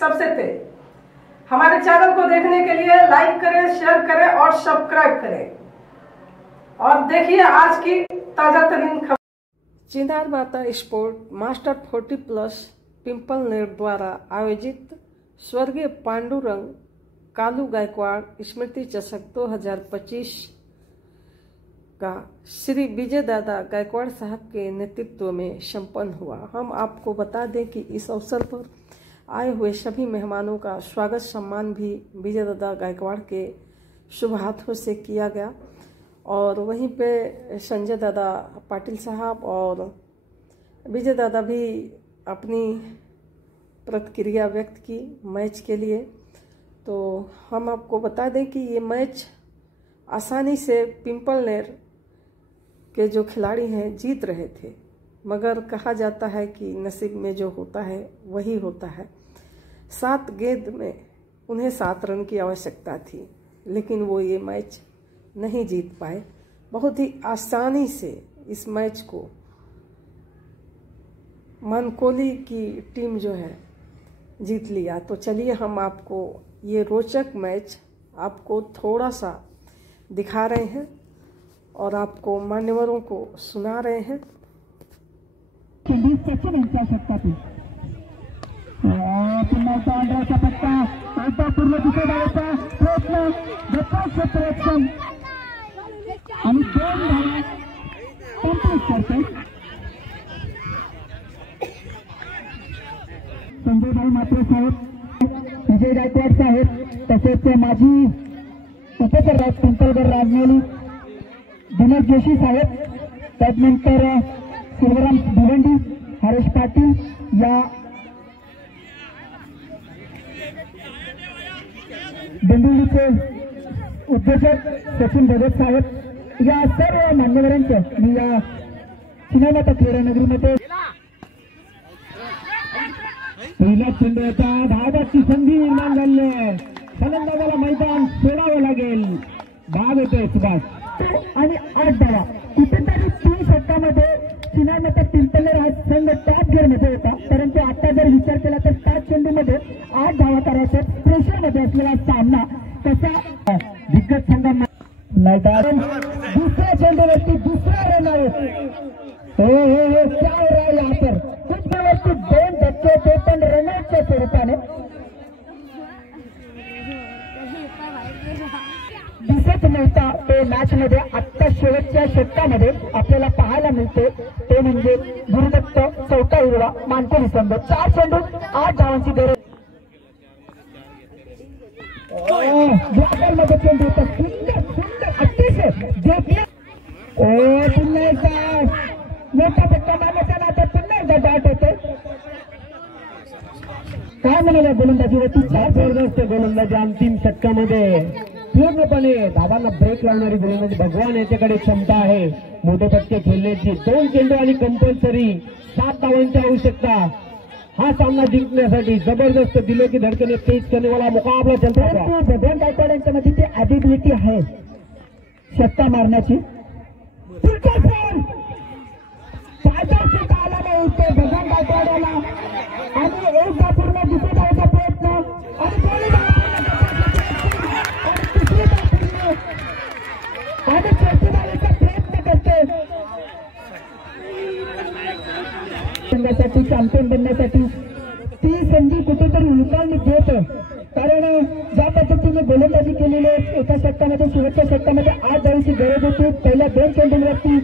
सबसे तेज। हमारे चैनल को देखने के लिए लाइक करें, शेयर करें और सब्सक्राइब करें और देखिए आज की ताजा तरीन खबर। चिनार माता स्पोर्ट मास्टर 40+ पिंपलनेर द्वारा आयोजित स्वर्गीय पांडुरंग कालू गायकवाड़ स्मृति चषक 2025 का श्री विजय दादा गायकवाड़ साहब के नेतृत्व में संपन्न हुआ। हम आपको बता दें कि इस अवसर पर आए हुए सभी मेहमानों का स्वागत सम्मान भी विजय दादा गायकवाड़ के शुभ हाथों से किया गया और वहीं पे संजय दादा पाटिल साहब और विजय दादा भी अपनी प्रतिक्रिया व्यक्त की मैच के लिए। तो हम आपको बता दें कि ये मैच आसानी से पिंपलनेर के जो खिलाड़ी हैं जीत रहे थे, मगर कहा जाता है कि नसीब में जो होता है वही होता है। 7 गेंद में उन्हें 7 रन की आवश्यकता थी, लेकिन वो ये मैच नहीं जीत पाए। बहुत ही आसानी से इस मैच को मनकोली की टीम जो है जीत लिया। तो चलिए हम आपको ये रोचक मैच आपको थोड़ा सा दिखा रहे हैं और आपको मान्यवरों को सुना रहे हैं। संजय भाई मात्रे साहेब, विजय गायकवाड साहेब, तसेच माजी उपसरराज पिंपलगर राजमेली दिनेश जोशी साहेब, त्यानंतर शिवराम भिवंडी, हरेश पाटील या डोंबिवलीचे उद्योजक सचिन भगत साहेब, या सर्व मान्यवरांचं मी या सिनेमाता क्रीडा नगरीमध्ये पहिल्या चेंडूचा धावाची संधी निर्माण झाली आहे। फलंदाजाला मैदान सोडावं लागेल। धाव येतोय सुभाष आणि 8 धावा। कुठेतरी 3 षटकामध्ये सिनेमाता पिंपलनेर हा संघ टॉप गिअर मध्ये होता, परंतु आता जर विचार केला तर 7 चेंडूमध्ये 8 धावा करायच्या प्रेशर मध्ये असलेला सामना कसा दिग्गज संघांना मैदान दुसऱ्या चेंडूवरती दुसरा रन आउट। हो क्या हो रहा है यहाँ पर? कुछ वरती 2 धक्के ते पण रनआउटच्या स्वरूपाने दिसत नव्हता तो मॅच मध्ये। आत्ता शेवटच्या षटकामध्ये आपल्याला पाहायला मिळते ते म्हणजे गुरुदत्त चौथा हिरवा मानकोली संघ 4 चेंडू 8 धावांची गरज। मध्ये चेंडू होता सुंदर सुंदर अतिशय देखील पुन्हा एकदा मोठा धक्का मारण्याच्या नात्यात पुन्हा एकदा बॅट होते। काय म्हणाला गोलंदाजीवरती? जबरदस्त गोलंदाजी अंतिम षटकामध्ये पूर्णपणे धावांना ब्रेक लावणारी गोलंदाजी। भगवान याच्याकडे क्षमता आहे मोठे फटके खेळण्याची। 2 चेंडू आणि कंपल्सरी 7 धावांची आवश्यकता हा सामना जिंकण्यासाठी। जबरदस्त दिलो की धडकने तेज करने वाला मुकाबला चलता है। भगवान गायकवाड यांच्यामध्ये ती ॲबिलिटी आहे षटका मारण्याची। फायदा आला नाही ते भगवान गायकवाडला आणि एकदा पूर्ण दिसत जायचा प्रयत्न आणि प्रयत्न करते संघासाठी चॅम्पियन बनण्यासाठी। ती संधी कुठेतरी हुलकावणी देत, कारण ज्या पद्धतीने गोलंदाजी केलेली एका षटकामध्ये शेवटच्या षटकामध्ये 8 धावांची गरज होती। पहिल्या 2 चेंडूवरती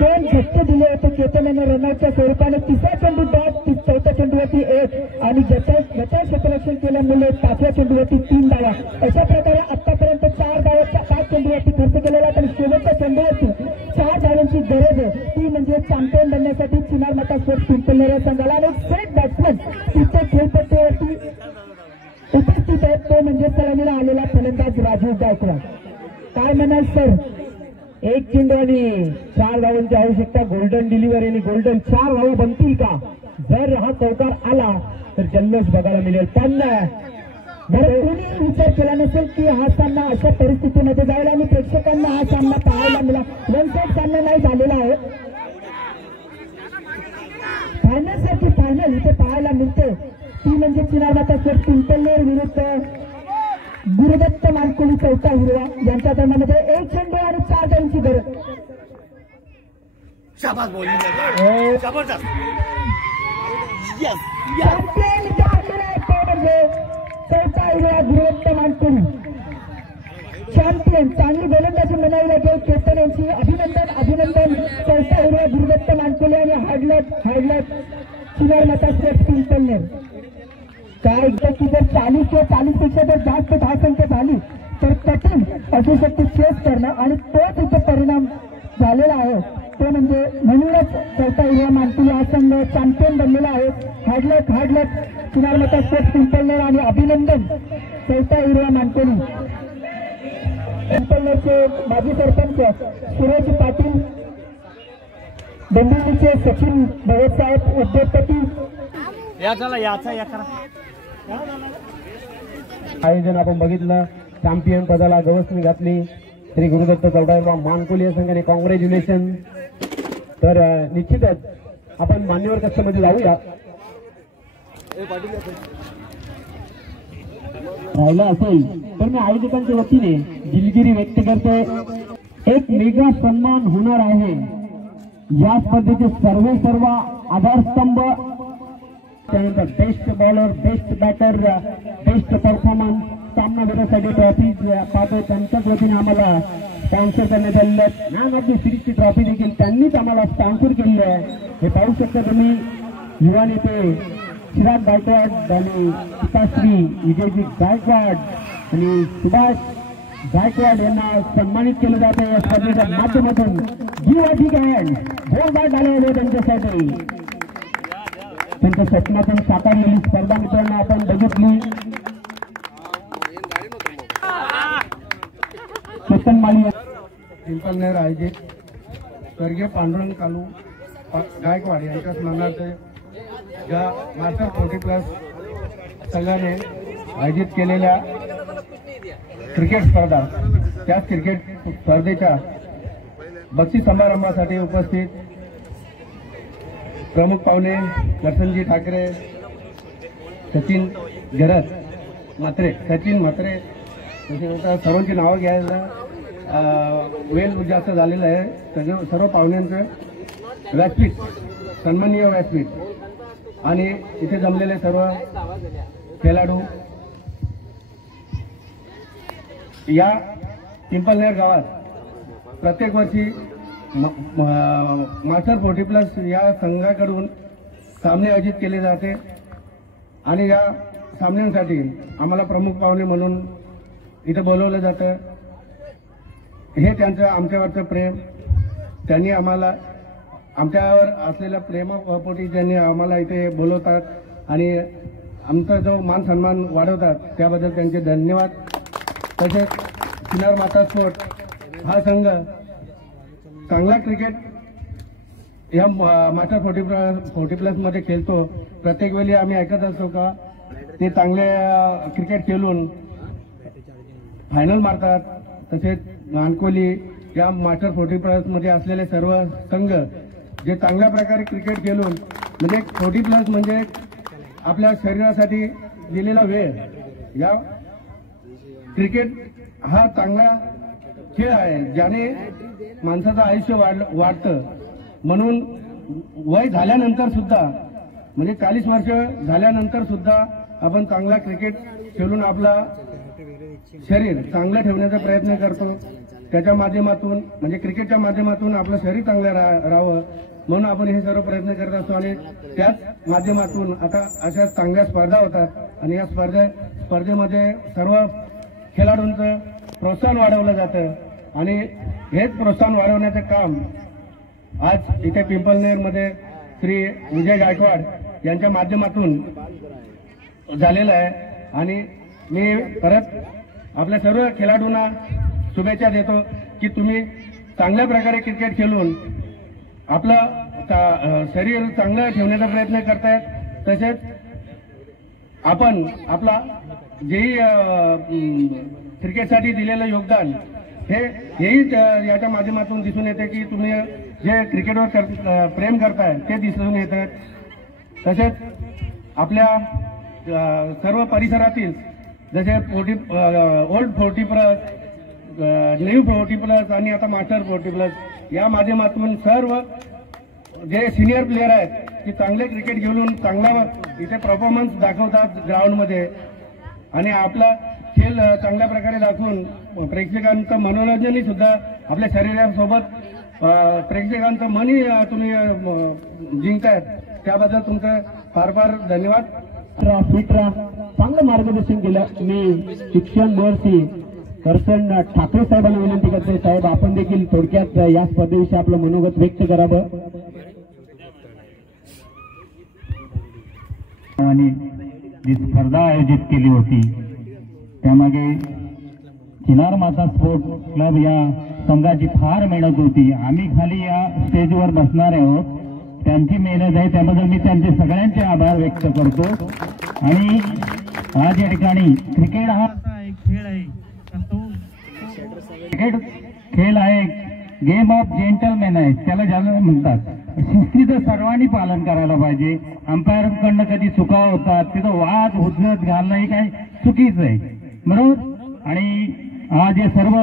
2 झटके दिले होते केतन यांनी रनआउटच्या स्वरूपाने। 3रा चेंडू डॉट, 4थ्या चेंडूवरती 1 आणि ज्याच्या क्षेत्ररक्षण केल्यामुळे 5व्या चेंडूवरती 3 धावा। अशा प्रकारे आतापर्यंत 4 धावांच्या 5 चेंडूवरती खर्च केलेला आहे, आणि शेवटच्या चेंडूवरती 4 धावांची गरज आहे। ती म्हणजे चॅम्पियन बनण्यासाठी चिनार माता स्पोर्ट्स पिंपलनेर या संघाला। आणि सेट बॅट्समन तिथे खेळपट्टीवरती उपस्थित आहेत, तो म्हणजे सलामीला आलेला फलंदाज राजीव गायकवाड। काय म्हणाल सर? 1 चेंडू आणि 4 धावांची आवश्यकता। गोल्डन डिलिव्हरी आणि गोल्डन 4 धावा बनतील का? जर हा चौकार आला तर जल्लोष बघायला मिळेल। पण कोणी विचार केला नसेल की हा सामना अशा परिस्थितीमध्ये जाईल आणि प्रेक्षकांना हा सामना पाहायला मिळाला। 1 साइड सामना नाही झालेला आहे। फायनल साठी फायनल इथे पाहायला मिळते ती म्हणजे चिनारमाता स्पोर्ट्स पिंपळनेर विरुद्ध गुरुदत्त मानकुली चौथा हिरवा यांच्या दरम्यान 1 चेंडू आणि 4 धावांची गरज. चौथा हिरवा गुरुदत्त मानकुली चॅम्पियन. चांगली गोलंदाजी म्हणावी लागेल केतन यांची. अभिनंदन अभिनंदन. चौथा हिरवा गुरुदत्त मानकुले आणि हाडलत चिनारमाता स्पोर्ट्स पिंपळनेर. काय एकदा की जर 40 किंवा 40पेक्षा जर जास्त धावसंख्या झाली तर कठीण असू शकते चेस करणं आणि तोच इथे परिणाम झालेला आहे. तो म्हणजे म्हणूनच चौथा हिरवा मानकुली हा संघ चॅम्पियन बनलेला आहे. हाडलत चिनारमाता स्पोर्ट्स पिंपळनेर आणि अभिनंदन चौथा हिरवा मानकुली. पिंपळनेरचे माजी सरपंच सुरेश पाटील, डोंबिवलीचे सचिन भगतसाहेब उद्योगपती. आयोजन आपण बघितलं. चॅम्पियन पदाला गवसणी घातली श्री गुरुदत्त चौथा मानकुली या संघाने. कॉंग्रॅच्युलेशन. तर निश्चितच आपण मान्यवर कक्षामध्ये जाऊया. राहिला असेल तर मी आयोजकांच्या वतीने दिलगिरी व्यक्त करतो. एक मेगा सन्मान होणार आहे. या स्पर्धेचे सर्व आधारस्तंभ त्यानंतर best bowler, best batter, best performance, सामनावीरासाठी ट्रॉफी पाहतो. त्यांच्याच वतीने आम्हाला स्पॉन्सर करण्यात आलेलं आहे. मॅन ऑफ द सिरीजची ट्रॉफी देखील त्यांनीच आम्हाला स्पॉन्सर केलेली आहे. हे पाहू शकता तुम्ही. युवा नेते चिराग गायकवाड आणि पिताश्री विजयजी गायकवाड आणि सुभाष गायकवाड यांना सन्मानित केलं जातं या स्पर्धेच्या माध्यमातून. जीवाची हँड जोरदार झाले त्यांच्यासाठी. त्यांच्या स्वप्नातून साकारलेली स्पर्धा मित्रांनो आपण बघितली. पिंपळनेर आयोजित स्वर्गीय पांडुरंग कालू गायकवाड यांच्या स्मरणार्थ ज्या मास्टर 40+ संघाने आयोजित केलेल्या क्रिकेट स्पर्धा, त्या क्रिकेट स्पर्धेच्या बक्षीस समारंभासाठी उपस्थित प्रमुख पाहुणे लक्ष्मणजी ठाकरे, सचिन म्हात्रे सर्वांची नावं घ्यायला वेळ जास्त झालेला आहे. सर्व पाहुण्यांचं व्यासपीठ, सन्माननीय व्यासपीठ आणि इथे जमलेले सर्व खेळाडू. या पिंपळनेर गावात प्रत्येक वर्षी मास्टर 40+ या संघाकडून सामने आयोजित केले जाते आणि या सामन्यांसाठी आम्हाला प्रमुख पाहुणे म्हणून इथं बोलवलं जातं. हे त्यांचं आमच्यावरचं प्रेम. त्यांनी आम्हाला आमच्यावर असलेल्या प्रेमापोटी त्यांनी आम्हाला इथे बोलवतात आणि आमचा जो मान सन्मान वाढवतात त्याबद्दल त्यांचे धन्यवाद. तसेच चिनारमाता स्पोर्ट हा संघ चांगला क्रिकेट या मास्टर 40+ मध्ये खेळतो. प्रत्येक वेळी आम्ही ऐकत असतो का ते चांगले क्रिकेट खेळून फायनल मारतात. तसेच मानकुली या मास्टर 40+ मध्ये असलेले सर्व संघ जे चांगल्या प्रकारे क्रिकेट खेळून, म्हणजे 40+ म्हणजे आपल्या शरीरासाठी दिलेला वेळ. या क्रिकेट हा चांगला खेळ आहे ज्याने माणसाचं आयुष्य वाढतं. म्हणून वय झाल्यानंतर सुद्धा, म्हणजे 40 वर्ष झाल्यानंतर सुद्धा आपण चांगला क्रिकेट खेळून आपला शरीर चांगलं ठेवण्याचा प्रयत्न करतो. त्याच्या माध्यमातून, म्हणजे क्रिकेटच्या माध्यमातून आपलं शरीर चांगलं राहावं म्हणून आपण हे सर्व प्रयत्न करत असतो. आणि त्याच माध्यमातून आता अशा चांगल्या स्पर्धा होतात आणि या स्पर्धेमध्ये सर्व खेळाडूंचं प्रोत्साहन वाढवलं जातं आणि हेच प्रोत्साहन वाढवण्याचं काम आज इथे पिंपळनेरमध्ये श्री विजय गायकवाड यांच्या माध्यमातून झालेलं आहे. आणि मी परत आपल्या सर्व खेळाडूंना शुभेच्छा देतो की तुम्ही चांगल्या प्रकारे क्रिकेट खेळून आपलं शरीर चांगलं ठेवण्याचा प्रयत्न करतायत. तसेच आपण आपला जेही क्रिकेटसाठी दिलेलं योगदान हेही याच्या माध्यमातून दिसून येते की तुम्ही जे क्रिकेटवर प्रेम करताय ते दिसून येतात. तसेच आपल्या सर्व परिसरातील जसे ओल्ड 40 प्लस, न्यू 40 प्लस आणि आता मास्टर 40 प्लस या माध्यमातून सर्व जे सिनियर प्लेयर आहेत ते चांगले क्रिकेट खेळून चांगला इथे परफॉर्मन्स दाखवतात ग्राउंडमध्ये आणि आपला खेळ चांगल्या प्रकारे दाखवून प्रेक्षकांचं मनोरंजनही सुद्धा आपल्या शरीरासोबत प्रेक्षकांचं मनही तुम्ही जिंकतायत, त्याबद्दल तुमचं फार फार धन्यवाद. फिट राहा, चांगलं मार्गदर्शन केलं. मी शिक्षण महर्षी करसन ठाकरे साहेबांना विनंती करते, साहेब आपण देखील थोडक्यात या स्पर्धेविषयी आपलं मनोगत व्यक्त करावं. आणि जी स्पर्धा आयोजित केली होती त्यामागे चिनार माता स्पोर्ट क्लब या संघाची फार मेहनत होती. आम्ही खाली या स्टेजवर बसणार आहोत, त्यांची मेहनत आहे, त्याबद्दल मी त्यांचे सगळ्यांचे आभार व्यक्त करतो. आणि आज या ठिकाणी क्रिकेट हा एक खेळ आहे, क्रिकेट खेळ आहे, गेम ऑफ जेंटलमॅन आहे, त्याला ज्याला म्हणतात. शिस्तीचं सर्वांनी पालन करायला पाहिजे. अंपायरकडनं कधी चुका होतात, तिथं वाद हुज्जत घालणं हे काही चुकीचं आहे, बरोबर. आणि आज हे सर्व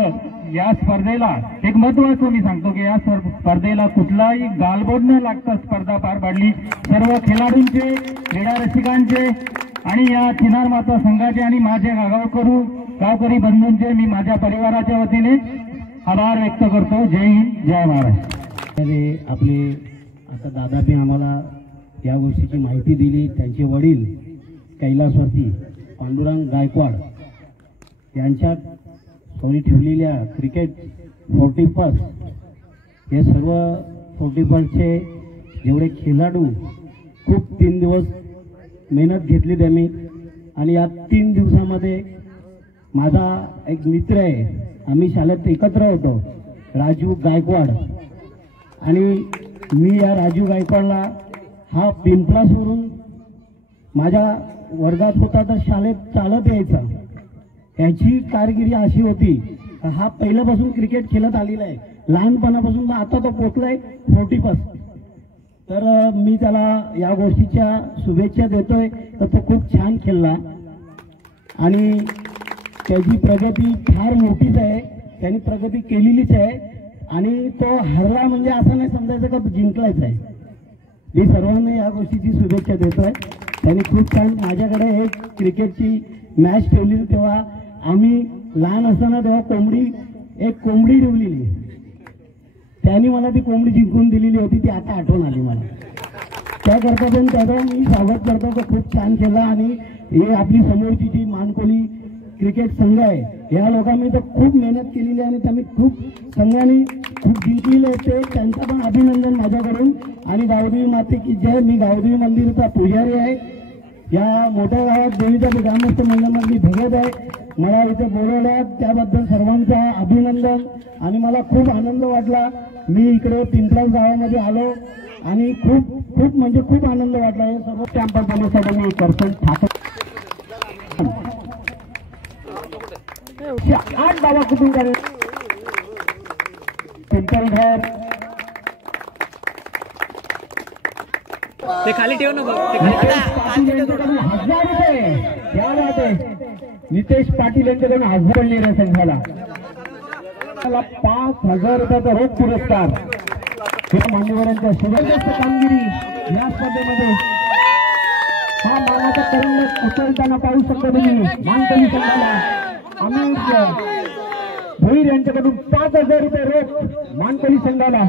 या स्पर्धेला एक महत्वाचं मी सांगतो की या स्पर्धेला कुठलाही गालबोट न लागता स्पर्धा पार पाडली. सर्व खेळाडूंचे, क्रीडा रसिकांचे आणि या चिनार माता संघाचे आणि माझ्या गावकरी बंधूंचे मी माझ्या परिवाराच्या वतीने आभार व्यक्त करतो. जय हिंद, जय महाराष्ट्र. आपले आता दादाबी आम्हाला या गोष्टीची माहिती दिली. त्यांचे वडील कैलासवरती पांडुरंग गायकवाड यांच्या ठेवलेल्या क्रिकेट 40 प्लस हे सर्व 40 प्लसचे जेवढे खेळाडू खूप 3 दिवस मेहनत घेतली त्यांनी. आणि या 3 दिवसामध्ये माझा एक मित्र आहे, आम्ही शाळेत एकत्र होतो, राजू गायकवाड. आणि मी या राजू गायकवाडला हा पिंपळासवरून माझ्या वर्गात होता तर शाळेत चालत यायचा. याची कारगिरी अशी होती, हा पहिल्यापासून क्रिकेट खेळत आलेला आहे, लहानपणापासून आता तो पोचलाय 40 प्लस. तर मी त्याला या गोष्टीच्या शुभेच्छा देतोय. तर तो खूप छान खेळला आणि त्याची प्रगती फार मोठीच आहे, त्यांनी प्रगती केलेलीच आहे. आणि तो हरला म्हणजे असं नाही समजायचं का तो जिंकलाच आहे. मी सर्वांना या गोष्टीची शुभेच्छा देतोय. त्यांनी खूप छान माझ्याकडे एक क्रिकेटची मॅच ठेवली, तेव्हा आम्ही लहान असताना तेव्हा एक कोंबडी ठेवलेली, त्यांनी मला ती कोंबडी जिंकून दिलेली होती, ती आता आठवण आली मला. त्याकरता पण त्याचा मी स्वागत करतो. तो खूप छान खेळला. आणि हे आपली समोरची जी मानकोली क्रिकेट संघ आहे, या लोकांनी तर खूप मेहनत केलेली आहे आणि त्यांनी खूप संघाने खूप जिंकलेले ते, त्यांचं पण अभिनंदन माझ्याकडून. आणि गावदेवी माते की जय. मी गावदेवी मंदिराचा पुजारी आहे. या मोठ्या गावात देवीच्या ग्रामस्थ मंडळामधली भगत आहे. मला इथे बोलवलं त्याबद्दल सर्वांचा अभिनंदन. आणि मला खूप आनंद वाटला. मी इकडे पिंपळास गावामध्ये आलो आणि खूप म्हणजे खूप आनंद वाटला. हे सर्व कॅम्पर बनवण्यासाठी मी करसन ठाकरे 8 गावा कुटुंब पिंपळघर ते खाली ठेव ना नितेश पाटील यांच्याकडून 1000 पडलेल्या संघाला 5000 रुपयाचा रोख पुरस्कार. या मान्यवरांच्या शुभेच्छा कामगिरी या स्पर्धेमध्ये हा मानाचा करंडक उचलताना पाहू शकतो तुम्ही. मानकली संघाला अमित भोईर यांच्याकडून 5000 रुपये रोख मानकली संघाला.